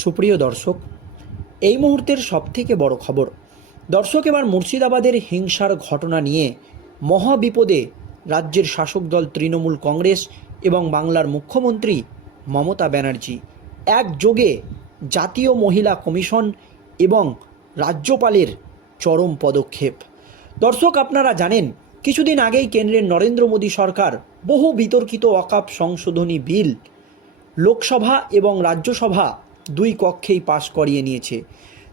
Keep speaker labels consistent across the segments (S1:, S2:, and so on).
S1: সুপ্রিয় দর্শক, এই মুহূর্তের সবথেকে বড় খবর, দর্শক এবার মুর্শিদাবাদের হিংসার ঘটনা নিয়ে মহা বিপদে রাজ্যের শাসক দল তৃণমূল কংগ্রেস এবং বাংলার মুখ্যমন্ত্রী মমতা ব্যানার্জি একযোগে জাতীয় মহিলা কমিশন এবং রাজ্যপালের চরম পদক্ষেপ। দর্শক, আপনারা জানেন, কিছুদিন আগেই কেন্দ্রের নরেন্দ্র মোদী সরকার বহু বিতর্কিত অকাপ সংশোধনী বিল লোকসভা এবং রাজ্যসভা দুই কক্ষেই পাশ করিয়ে নিয়েছে।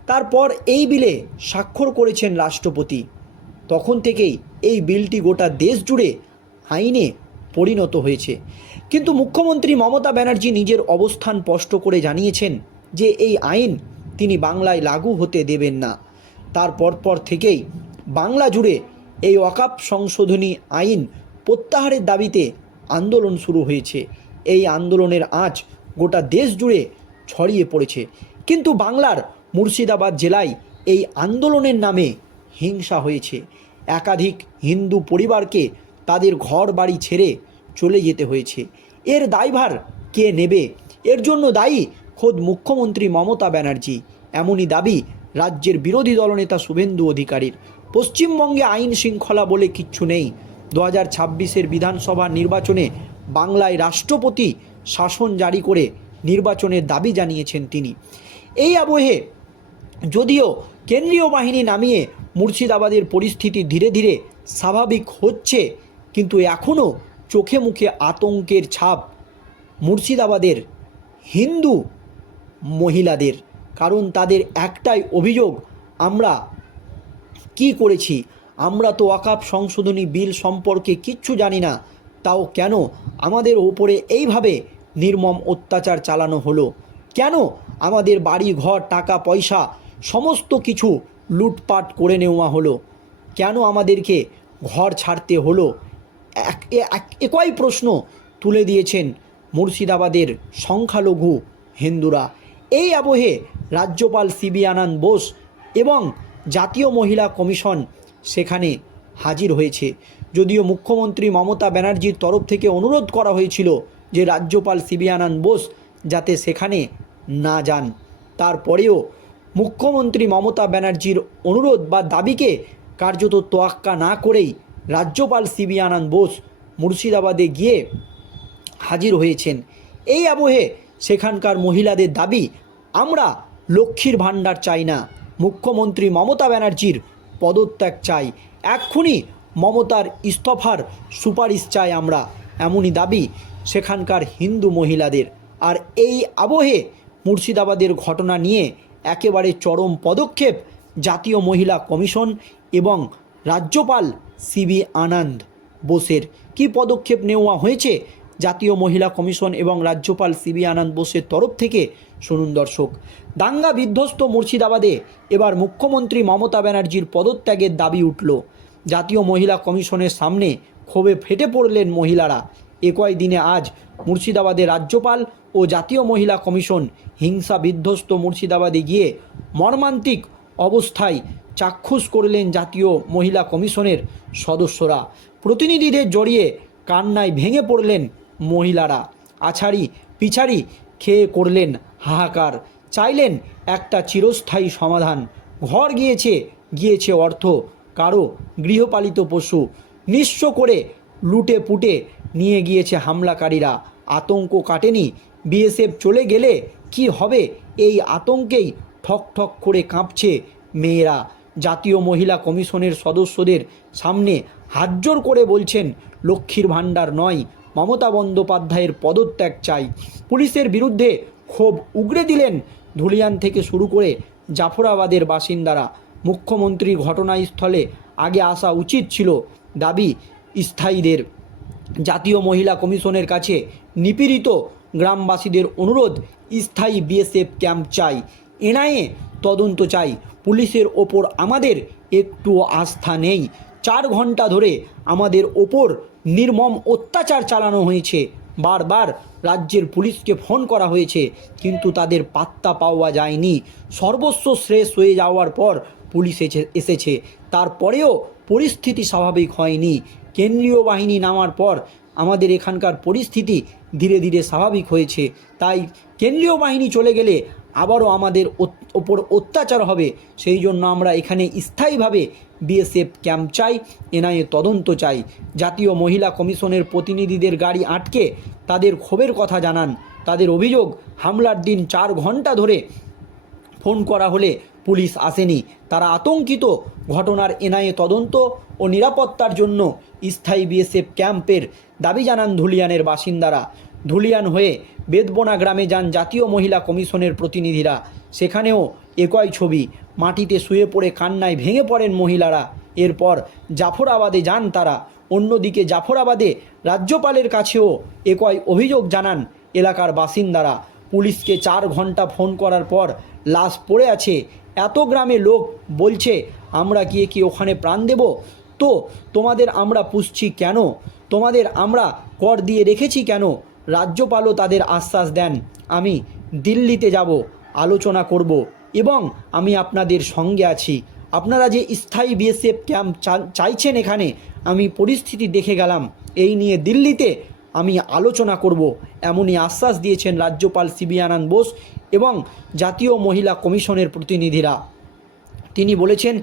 S1: তারপর এই বিলে স্বাক্ষর করেছেন রাষ্ট্রপতি। তখন থেকেই এই বিলটি গোটা দেশ জুড়ে আইনে পরিণত হয়েছে। কিন্তু মুখ্যমন্ত্রী মমতা ব্যানার্জি নিজের অবস্থান স্পষ্ট করে জানিয়েছেন যে এই আইন তিনি বাংলায় লাগু হতে দেবেন না। তার পরপর থেকেই বাংলা জুড়ে এই অকাপ সংশোধনী আইন প্রত্যাহারের দাবিতে আন্দোলন শুরু হয়েছে। এই আন্দোলনের আঁচ গোটা দেশ জুড়ে ছড়িয়ে পড়েছে। কিন্তু বাংলার মুর্শিদাবাদ জেলায় এই আন্দোলনের নামে হিংসা হয়েছে। একাধিক হিন্দু পরিবারকে তাদের ঘর বাড়ি ছেড়ে চলে যেতে হয়েছে। এর দায়ভার কে নেবে? এর জন্য দায়ী খোদ মুখ্যমন্ত্রী মমতা ব্যানার্জি। এমনই দাবি রাজ্যের বিরোধী দলনেতা শুভেন্দু অধিকারীর। পশ্চিমবঙ্গে আইন শৃঙ্খলা বলে কিচ্ছু নেই। দু হাজার বিধানসভা নির্বাচনে বাংলায় রাষ্ট্রপতি শাসন জারি করে নির্বাচনের দাবি জানিয়েছেন তিনি। এই আবহে যদিও কেন্দ্রীয় বাহিনী নামিয়ে মুর্শিদাবাদের পরিস্থিতি ধীরে ধীরে স্বাভাবিক হচ্ছে, কিন্তু এখনও চোখে মুখে আতঙ্কের ছাপ মুর্শিদাবাদের হিন্দু মহিলাদের, কারণ তাদের একটাই অভিযোগ, আমরা কি করেছি? আমরা তো ওয়াকাপ সংশোধনী বিল সম্পর্কে কিচ্ছু জানি না, তাও কেন আমাদের ওপরে এইভাবে নির্মম অত্যাচার চালানো হলো। কেন? আমাদের বাড়ি, ঘর, টাকা, পয়সা, সমস্ত কিছু লুটপাট করে নেওয়া হলো। কেন আমাদেরকে ঘর ছাড়তে হলো? একই প্রশ্ন তুলে দিয়েছেন মুর্শিদাবাদের সংখ্যালঘু হিন্দুরা। এই আবহে রাজ্যপাল সিবি আনন্দ বোস এবং জাতীয় মহিলা কমিশন সেখানে হাজির হয়েছে। যদিও মুখ্যমন্ত্রী মমতা ব্যানার্জির তরফ থেকে অনুরোধ করা হয়েছিল যে রাজ্যপাল সিবি আনন্দ বোস যাতে সেখানে না যান। তারপরেও মুখ্যমন্ত্রী মমতা ব্যানার্জির অনুরোধ বা দাবিকে কার্যত তোয়াক্কা না করেই রাজ্যপাল সিবি আনন্দ বোস মুর্শিদাবাদে গিয়ে হাজির হয়েছেন। এই আবহে সেখানকার মহিলাদের দাবি, আমরা লক্ষ্মীর ভাণ্ডার চাই না, মুখ্যমন্ত্রী মমতা ব্যানার্জির পদত্যাগ চাই। এক্ষুনি মমতার ইস্তফার সুপারিশ চাই আমরা। এমনই দাবি সেখানকার হিন্দু মহিলাদের। আর এই আবহে মুর্শিদাবাদের ঘটনা নিয়ে একেবারে চরম পদক্ষেপ জাতীয় মহিলা কমিশন এবং রাজ্যপাল সিবি আনন্দ বোসের। কি পদক্ষেপ নেওয়া হয়েছে জাতীয় মহিলা কমিশন এবং রাজ্যপাল সিবি আনন্দ বোসের তরফ থেকে শুনুন দর্শক। দাঙ্গা বিধ্বস্ত মুর্শিদাবাদে এবার মুখ্যমন্ত্রী মমতা ব্যানার্জির পদত্যাগের দাবি উঠল। জাতীয় মহিলা কমিশনের সামনে ক্ষোভে ফেটে পড়লেন মহিলারা। একই দিনে আজ মুর্শিদাবাদের রাজ্যপাল ও জাতীয় মহিলা কমিশন হিংসা বিধ্বস্ত মুর্শিদাবাদে গিয়ে মর্মান্তিক অবস্থায় চাক্ষুষ করলেন জাতীয় মহিলা কমিশনের সদস্যরা। প্রতিনিধিদের জড়িয়ে কান্নায় ভেঙে পড়লেন মহিলারা। আছাড়ি পিছাড়ি খেয়ে করলেন হাহাকার। চাইলেন একটা চিরস্থায়ী সমাধান। ঘর গিয়েছে গিয়েছে অর্থ। কারও গৃহপালিত পশু। নিঃস্ব করে লুটে পুটে নিয়ে গিয়েছে হামলাকারীরা। আতঙ্ক কাটেনি। বিএসএফ চলে গেলে কি হবে? এই আতঙ্কেই ঠক ঠক করে কাঁপছে মেয়েরা। জাতীয় মহিলা কমিশনের সদস্যদের সামনে হাতজোর করে বলছেন, লক্ষ্মীর ভাণ্ডার নয়, মমতা বন্দ্যোপাধ্যায়ের পদত্যাগ চাই। পুলিশের বিরুদ্ধে ক্ষোভ উগরে দিলেন ধুলিয়ান থেকে শুরু করে জাফরাবাদের বাসিন্দারা। মুখ্যমন্ত্রী ঘটনাস্থলে আগে আসা উচিত ছিল। দাবি স্থায়ীদের। জাতীয় মহিলা কমিশনের কাছে নিপীড়িত গ্রামবাসীদের অনুরোধ, স্থায়ী বিএসএফ ক্যাম্প চাই। এনআইএ তদন্ত চাই। পুলিশের ওপর আমাদের একটু আস্থা নেই। চার ঘণ্টা ধরে আমাদের ওপর নির্মম অত্যাচার চালানো হয়েছে। বারবার রাজ্যের পুলিশকে ফোন করা হয়েছে, কিন্তু তাদের পাত্তা পাওয়া যায়নি। সর্বস্ব শেষ হয়ে যাওয়ার পর পুলিশ এসে- এসেছে। তারপরেও পরিস্থিতি স্বাভাবিক হয়নি। কেন্দ্রীয় বাহিনী নামার পর আমাদের এখানকার পরিস্থিতি ধীরে ধীরে স্বাভাবিক হয়েছে। তাই কেন্দ্রীয় বাহিনী চলে গেলে আবারও আমাদের ওপর অত্যাচার হবে। সেই জন্য আমরা এখানে স্থায়ীভাবে বিএসএফ ক্যাম্প চাই, এনআইএ তদন্ত চাই। জাতীয় মহিলা কমিশনের প্রতিনিধিদের গাড়ি আটকে তাদের ক্ষোভের কথা জানান। তাদের অভিযোগ, হামলার দিন চার ঘণ্টা ধরে ফোন করা হলে পুলিশ আসেনি। তারা আতঙ্কিত। ঘটনার এনআইএ তদন্ত ও নিরাপত্তার জন্য স্থায়ী বিএসএফ ক্যাম্পের দাবি জানান ধুলিয়ানের বাসিন্দারা। ধুলিয়ান হয়ে বেদবোনা গ্রামে যান জাতীয় মহিলা কমিশনের প্রতিনিধিরা। সেখানেও একই ছবি। মাটিতে শুয়ে পড়ে কান্নায় ভেঙে পড়েন মহিলারা। এরপর জাফরাবাদে যান তারা। অন্যদিকে জাফরাবাদে রাজ্যপালের কাছেও একই অভিযোগ জানান এলাকার বাসিন্দারা। পুলিশকে চার ঘণ্টা ফোন করার পর লাশ পড়ে আছে। এত গ্রামে লোক বলছে, আমরা গিয়ে কি ওখানে প্রাণ দেব? তো, তোমাদের আমরা পুষছি কেন? তোমাদের আমরা কর দিয়ে রেখেছি কেন? রাজ্যপালও তাদের আশ্বাস দেন, আমি দিল্লিতে যাব, আলোচনা করব এবং আমি আপনাদের সঙ্গে আছি। আপনারা যে স্থায়ী বিএসএফ ক্যাম্প চাইছেন এখানে, আমি পরিস্থিতি দেখে গেলাম। এই নিয়ে দিল্লিতে আমি আলোচনা করব, এমনই আশ্বাস দিয়েছেন রাজ্যপাল সিবি আনন্দ বোস এবং জাতীয় মহিলা কমিশনের প্রতিনিধিরা। তিনি বলেছেন,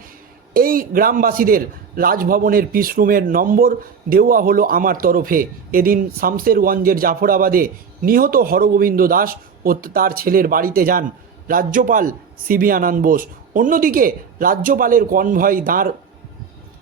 S1: এই গ্রামবাসীদের রাজভবনের পিসরুমের নম্বর দেওয়া হলো আমার তরফে। এদিন শামসেরগঞ্জের জাফরাবাদে নিহত হরগোবিন্দ দাস ও তার ছেলের বাড়িতে যান রাজ্যপাল সিবি আনন্দ বোস। অন্যদিকে রাজ্যপালের কনভয় দাঁড়,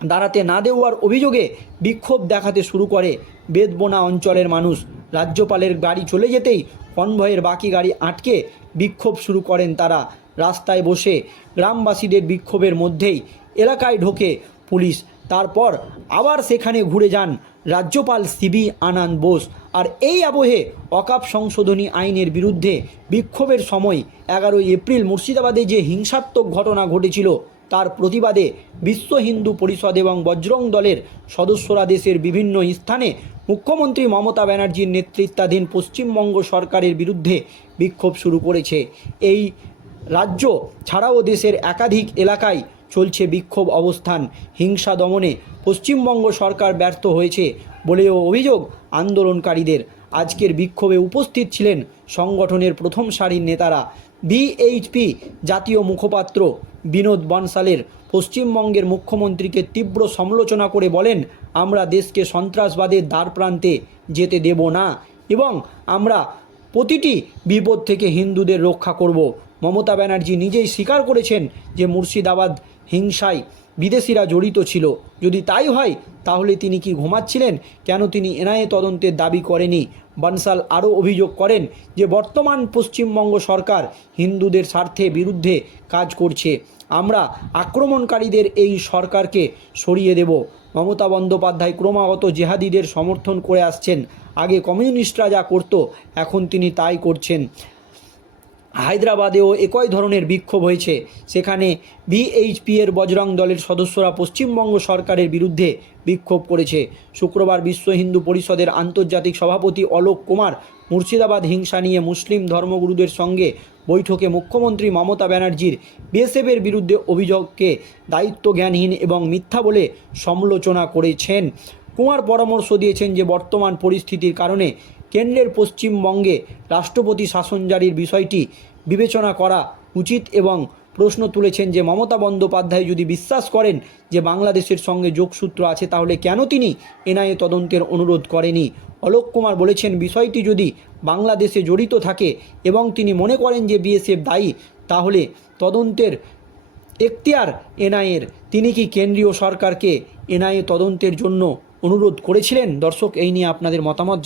S1: দাঁড়াতে না দেওয়ার অভিযোগে বিক্ষোভ দেখাতে শুরু করে বেদবোনা অঞ্চলের মানুষ। রাজ্যপালের গাড়ি চলে যেতেই কনভয়ের বাকি গাড়ি আটকে বিক্ষোভ শুরু করেন তারা। রাস্তায় বসে গ্রামবাসীদের বিক্ষোভের মধ্যেই এলাকায় ঢোকে পুলিশ। তারপর আবার সেখানে ঘুরে যান রাজ্যপাল সিবি আনন্দ বোস। আর এই আবহে অকাপ সংশোধনী আইনের বিরুদ্ধে বিক্ষোভের সময় এগারোই এপ্রিল মুর্শিদাবাদে যে হিংসাত্মক ঘটনা ঘটেছিল, তার প্রতিবাদে বিশ্ব হিন্দু পরিষদ এবং বজ্রং দলের সদস্যরা দেশের বিভিন্ন স্থানে মুখ্যমন্ত্রী মমতা ব্যানার্জির নেতৃত্বাধীন পশ্চিমবঙ্গ সরকারের বিরুদ্ধে বিক্ষোভ শুরু করেছে। এই রাজ্য ছাড়াও দেশের একাধিক এলাকায় চলছে বিক্ষোভ অবস্থান। হিংসা দমনে পশ্চিমবঙ্গ সরকার ব্যর্থ হয়েছে বলেও অভিযোগ আন্দোলনকারীদের। আজকের বিক্ষোভে উপস্থিত ছিলেন সংগঠনের প্রথম সারির নেতারা। বিএইচপি জাতীয় মুখপাত্র বিনোদ বনসালের পশ্চিমবঙ্গের মুখ্যমন্ত্রীকে তীব্র সমালোচনা করে বলেন আমরা দেশকে সন্ত্রাসবাদের দ্বার প্রান্তে যেতে দেব না এবং আমরা প্রতিটি বিপদ থেকে হিন্দুদের রক্ষা করব। মমতা ব্যানার্জি নিজেই স্বীকার করেছেন যে মুর্শিদাবাদ হিংসায় বিদেশিরা জড়িত ছিল। যদি তাই হয়, তাহলে তিনি কি ঘুমাচ্ছিলেন? কেন তিনি এনআইএ তদন্তের দাবি করেনি? বানসাল আরও অভিযোগ করেন যে, বর্তমান পশ্চিমবঙ্গ সরকার হিন্দুদের স্বার্থে বিরুদ্ধে কাজ করছে। আমরা আক্রমণকারীদের এই সরকারকে সরিয়ে দেব। মমতা বন্দ্যোপাধ্যায় ক্রমাগত জেহাদিদের সমর্থন করে আসছেন। আগে কমিউনিস্টরা যা করত, এখন তিনি তাই করছেন। হায়দ্রাবাদেও একই ধরনের বিক্ষোভ হয়েছে। সেখানে বিএইচপি এর বজরং দলের সদস্যরা পশ্চিমবঙ্গ সরকারের বিরুদ্ধে বিক্ষোভ করেছে। শুক্রবার বিশ্ব হিন্দু পরিষদের আন্তর্জাতিক সভাপতি অলোক কুমার মুর্শিদাবাদ হিংসা নিয়ে মুসলিম ধর্মগুরুদের সঙ্গে বৈঠকে মুখ্যমন্ত্রী মমতা ব্যানার্জির বিএসএফের বিরুদ্ধে অভিযোগকে দায়িত্বজ্ঞানহীন এবং মিথ্যা বলে সমালোচনা করেছেন। কুমার পরামর্শ দিয়েছেন যে বর্তমান পরিস্থিতির কারণে কেন্দ্রের পশ্চিমবঙ্গে রাষ্ট্রপতি শাসন জারির বিষয়টি বিবেচনা করা উচিত এবং প্রশ্ন তুলেছেন যে মমতা বন্দ্যোপাধ্যায় যদি বিশ্বাস করেন যে বাংলাদেশের সঙ্গে যোগসূত্র আছে, তাহলে কেন তিনি এনআইএ তদন্তের অনুরোধ করেনি? অলোক কুমার বলেছেন, বিষয়টি যদি বাংলাদেশে জড়িত থাকে এবং তিনি মনে করেন যে বিএসএফ দায়ী, তাহলে তদন্তের এখতিয়ার এনআইএর। তিনি কি কেন্দ্রীয় সরকারকে এনআইএ তদন্তের জন্য অনুরোধ করেছিলেন? দর্শক, এই নিয়ে আপনাদের মতামত